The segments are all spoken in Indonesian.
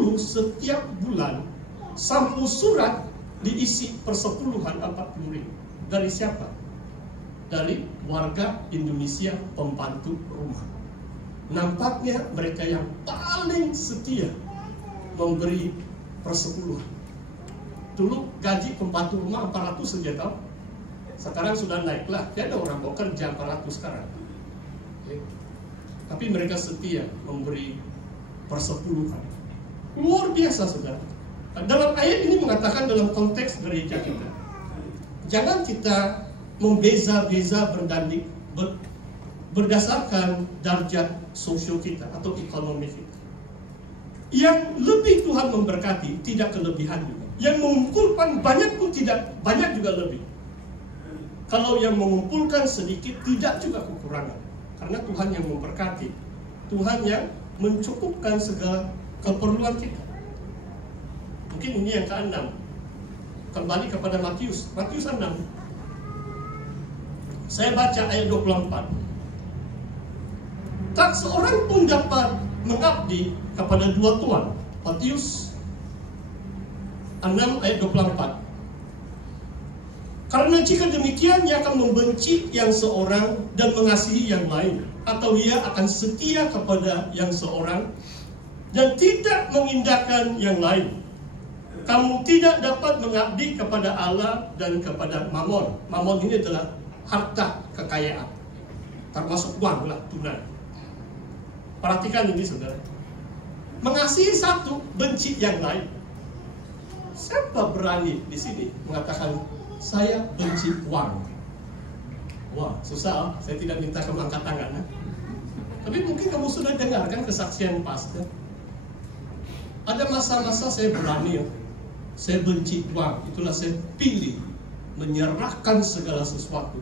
10 setiap bulan, sampul surat diisi persepuluhan 40.000. Dari siapa? Dari warga Indonesia pembantu rumah. Nampaknya mereka yang paling setia memberi persepuluhan. Dulu gaji pembantu rumah 400 saja tau. Sekarang sudah naiklah. Ada orang bekerja 400 sekarang. Tapi mereka setia memberi persepuluhan. Luar biasa, saudara. Dalam ayat ini mengatakan dalam konteks gereja kita, jangan kita membeza-beza berdasarkan darjat sosial kita atau ekonomi kita. Yang lebih Tuhan memberkati tidak kelebihan juga. Yang mengumpulkan banyak pun tidak banyak juga lebih. Kalau yang mengumpulkan sedikit tidak juga kekurangan. Karena Tuhan yang memberkati, Tuhan yang mencukupkan segala keperluan kita. Mungkin ini yang ke-6. Kembali kepada Matius 6. Saya baca ayat 24. Tak seorang pun dapat mengabdi kepada dua tuan. Matius 6 ayat 24. Karena jika demikian, ia akan membenci yang seorang dan mengasihi yang lain, atau ia akan setia kepada yang seorang dan tidak mengindahkan yang lain. Kamu tidak dapat mengabdi kepada Allah dan kepada Mamon. Mamon ini adalah harta kekayaan, termasuk uang lah, tunai. Perhatikan ini, saudara. Mengasihi satu, benci yang lain. Siapa berani di sini mengatakan saya benci uang? Wah, susah. Saya tidak minta kamu angkat tangan. Tapi mungkin kamu sudah dengarkan kesaksian pastor. Ada masa-masa saya berani, saya benci uang. Itulah saya pilih menyerahkan segala sesuatu,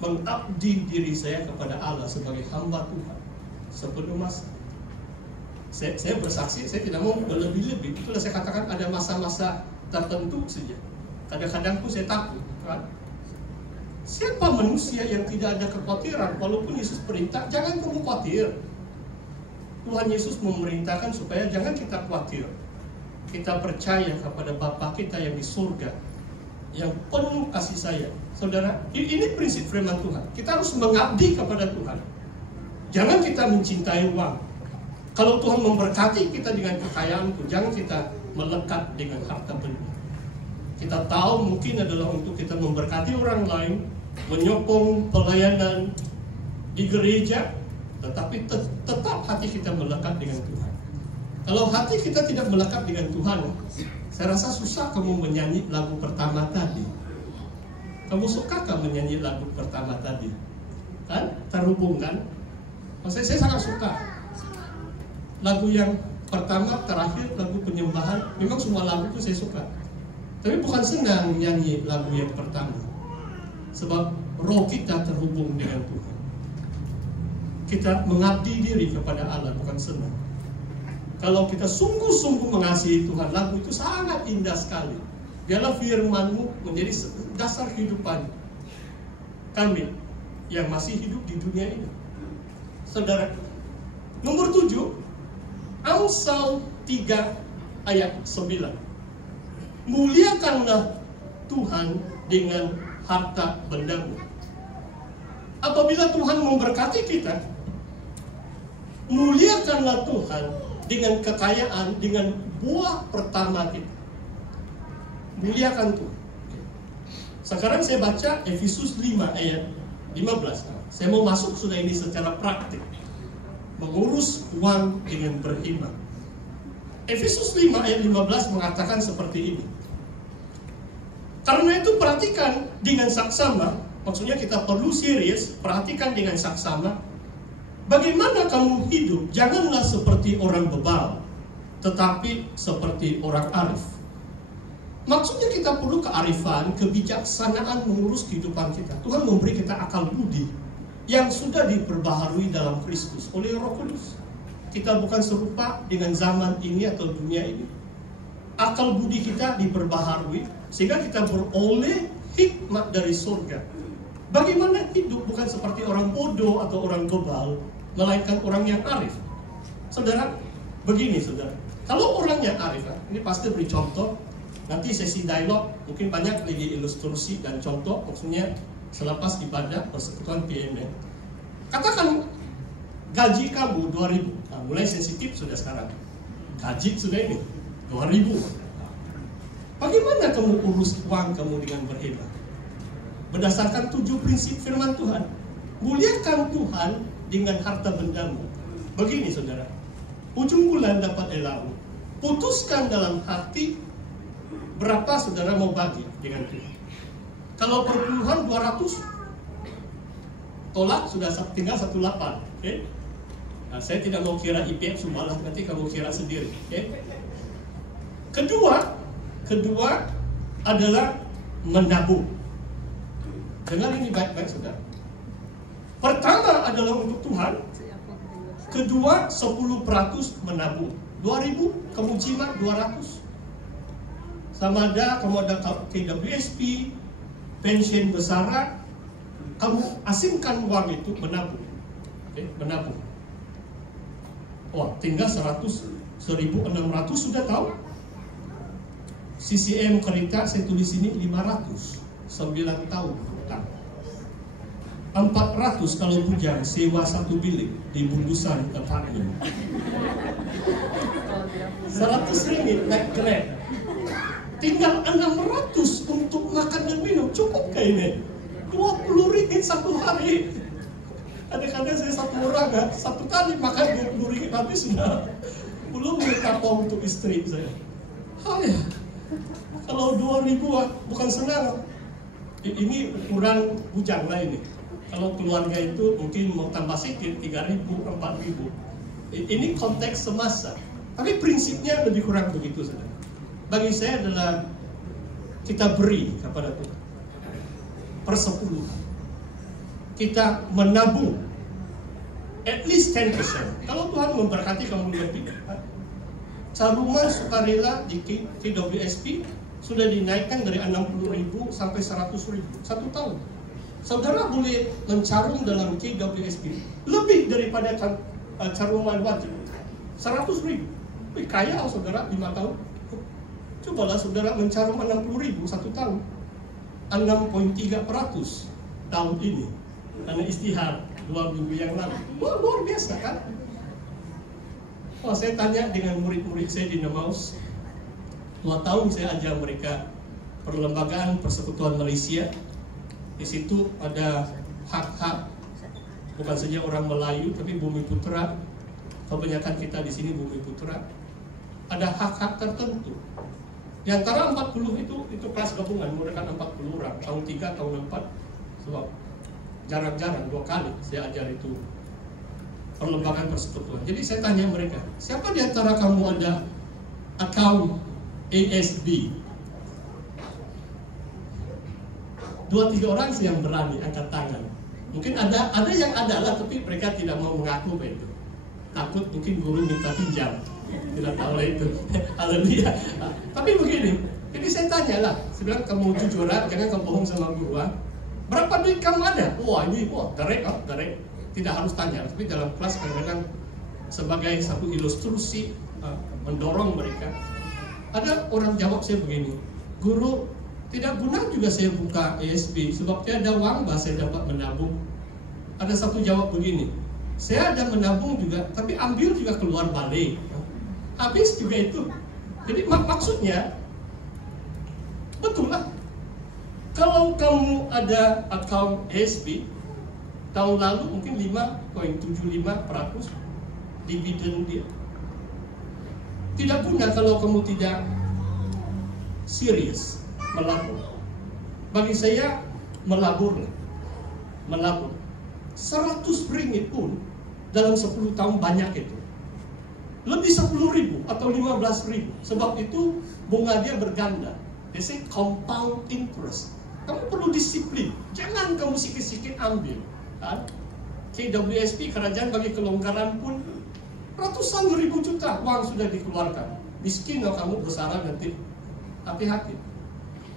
mengabdi diri saya kepada Allah sebagai hamba Tuhan sepenuh masa. Saya bersaksi, saya tidak mau berlebih-lebih. Itulah saya katakan ada masa-masa tertentu saja. Kadang-kadang pun saya takut, kan? Siapa manusia yang tidak ada kekhawatiran? Walaupun Yesus perintah, jangan kamu khawatir. Tuhan Yesus memerintahkan supaya jangan kita khawatir. Kita percaya kepada Bapa kita yang di surga, yang penuh kasih sayang. Saudara, ini prinsip firman Tuhan. Kita harus mengabdi kepada Tuhan. Jangan kita mencintai uang. Kalau Tuhan memberkati kita dengan kekayaan itu, jangan kita melekat dengan harta benda. Kita tahu mungkin adalah untuk kita memberkati orang lain, menyokong pelayanan di gereja, tetapi tetap hati kita melekat dengan Tuhan. Kalau hati kita tidak melekat dengan Tuhan, saya rasa susah kamu menyanyi lagu pertama tadi. Kamu sukakah menyanyi lagu pertama tadi? Kan? Terhubung kan? Saya sangat suka lagu yang pertama, terakhir, lagu penyembahan. Memang semua lagu itu saya suka. Tapi bukan senang nyanyi lagu yang pertama, sebab roh kita terhubung dengan Tuhan. Kita mengabdi diri kepada Allah, bukan senang. Kalau kita sungguh-sungguh mengasihi Tuhan, lagu itu sangat indah sekali. Biarlah firman-Mu menjadi dasar kehidupan kami yang masih hidup di dunia ini. Saudara, nomor 7, Amsal 3 ayat 9. Muliakanlah Tuhan dengan harta bendamu. Apabila Tuhan memberkati kita, muliakanlah Tuhan dengan kekayaan, dengan buah pertama kita. Muliakan Tuhan. Sekarang saya baca Efesus 5 ayat 15. Saya mau masuk sudah ini secara praktik. Mengurus uang dengan beriman. Efesus 5 ayat 15 mengatakan seperti ini. Karena itu perhatikan dengan saksama, maksudnya kita perlu serius, perhatikan dengan saksama. Bagaimana kamu hidup? Janganlah seperti orang bebal, tetapi seperti orang arif. Maksudnya kita perlu kearifan, kebijaksanaan mengurus kehidupan kita. Tuhan memberi kita akal budi yang sudah diperbaharui dalam Kristus oleh Roh Kudus. Kita bukan serupa dengan zaman ini atau dunia ini. Akal budi kita diperbaharui sehingga kita beroleh hikmat dari surga. Bagaimana hidup bukan seperti orang bodoh atau orang bebal, melainkan orang yang arif. Saudara, Begini saudara, kalau orangnya arif, ini pasti beri contoh. Nanti sesi dialog mungkin banyak lagi ilustrasi dan contoh, maksudnya selepas ibadah persekutuan PMN. Katakan gaji kamu 2.000, nah, mulai sensitif sudah sekarang. Gaji sudah ini 2.000. Bagaimana kamu urus uang kamu dengan berhemat? Berdasarkan 7 prinsip firman Tuhan. Muliakan Tuhan dengan harta bendamu. Begini saudara, ujung bulan dapat elau. Putuskan dalam hati berapa saudara mau bagi dengan Tuhan. Kalau perpuluhan 200, tolak sudah tinggal 18. Okay? Nah, saya tidak mau kira IPF sumbalah, nanti kamu kira sendiri. Okay? Kedua adalah menabung. Dengar ini baik-baik saudara. Pertama adalah untuk Tuhan. Kedua 10% menabung. 2.000 kamu jimat 200. Sama ada kamu ada KWSP, pensiun bersara, kamu asingkan uang itu menabung. Okay? Menabung. Oh, tinggal 100, 1.600 sudah tahu. CCM kereta saya tulis ini 500, 9 tahun. 400 kalau bujang sewa 1 bilik di Bundusan apartemen. 100 ringgit naik Grab. Tinggal 600 untuk makan dan minum. Cukup kayak ini? 20 ringgit satu hari. Kadang-kadang saya satu orang satu kali makan 20 ringgit habis sudah. Belum ditapung untuk istri saya. Hai, kalau 2.000 bukan senang. Ini ukuran bujang lah ini. Kalau keluarga itu mungkin mau tambah sedikit 3.000, 4.000. Ini konteks semasa. Tapi prinsipnya lebih kurang begitu saja. Bagi saya adalah kita beri kepada Tuhan persepuluhan. Kita menabung at least 10%. Kalau Tuhan memberkati kamu lebih, caruman sukarela di KWSP sudah dinaikkan dari 60.000 sampai 100.000 1 tahun. Saudara boleh mencarum dalam KWSP lebih daripada caruman wajib 100.000. Kaya saudara 5 tahun. Cobalah saudara mencarum 60.000 1 tahun. 6.3% tahun ini. Karena istihar 2 minggu yang lalu. Wah, luar biasa kan? Saya tanya dengan murid-murid saya di Nemaus. 2 tahun saya ajar mereka perlembagaan persekutuan Malaysia. Di situ ada hak-hak bukan saja orang Melayu tapi Bumi Putra. Kebanyakan kita di sini Bumi Putra. Ada hak-hak tertentu. Di antara 40 itu kelas gabungan, mereka 40 orang, tahun 3, tahun 4. Sebab jarang-jarang 2 kali saya ajar itu perlembagaan persekutuan. Jadi saya tanya mereka, siapa di antara kamu ada akaun ASB? 2-3 orang sih yang berani angkat tangan. Mungkin ada yang ada lah, tapi mereka tidak mau mengaku begitu. Takut mungkin guru minta pinjam. Tidak tahu lah itu. Haleluya. Tapi begini, jadi saya tanya lah, saya bilang kamu jujuran, jangan kamu bohong sama guru. Berapa duit kamu ada? Direct. Tidak harus tanya, tapi dalam kelas kadang-kadang sebagai satu ilustrasi mendorong mereka. Ada orang jawab saya begini, guru, tidak guna juga saya buka ASB sebab tidak ada uang, saya dapat menabung. Ada satu jawab begini, saya ada menabung juga, tapi ambil juga keluar balik. Habis juga itu. Jadi maksudnya betul lah. Kalau kamu ada account ASB tahun lalu mungkin 5.75% dividen dia. Tidak guna kalau kamu tidak serius melabur. Bagi saya melabur 100 ringgit pun dalam 10 tahun banyak itu. Lebih 10.000 atau 15.000. Sebab itu bunga dia berganda. They say compound interest. Kamu perlu disiplin. Jangan kamu sikit-sikit ambil. Kan? KWSP kerajaan bagi kelonggaran pun ratusan ribu juta uang sudah dikeluarkan. Miskin kalau kamu bersara nanti. Hati-hati.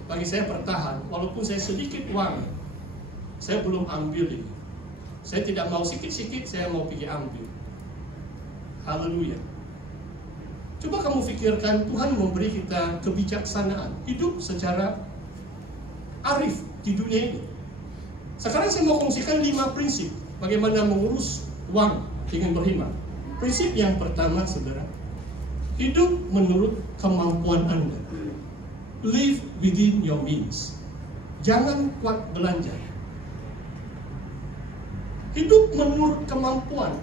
Bagi saya bertahan. Walaupun saya sedikit uang, saya belum ambil ini. Saya tidak mau sikit-sikit, saya mau pergi ambil. Haleluya. Coba kamu pikirkan, Tuhan memberi kita kebijaksanaan, hidup secara arif di dunia ini. Sekarang saya mau kongsikan 5 prinsip bagaimana mengurus uang dengan berhemat. Prinsip yang pertama, saudara, hidup menurut kemampuan Anda. Live within your means. Jangan kuat belanja. Hidup menurut kemampuan.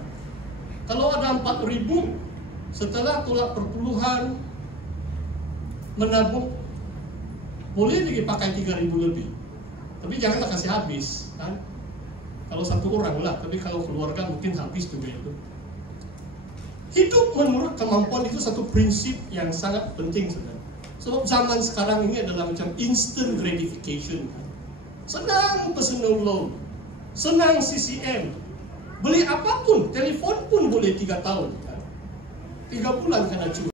Kalau ada 4.000, setelah tolak perpuluhan, menabung, boleh dipakai 3.000 lebih. Tapi janganlah kasih habis, kan? Kalau satu orang lah, tapi kalau keluarga mungkin habis juga itu. Hidup menurut kemampuan itu satu prinsip yang sangat penting, saudara. Sebab zaman sekarang ini adalah macam instant gratification, kan? Senang personal loan, senang CCM, beli apapun, telepon pun boleh 3 tahun, kan? 3 bulan kena curi.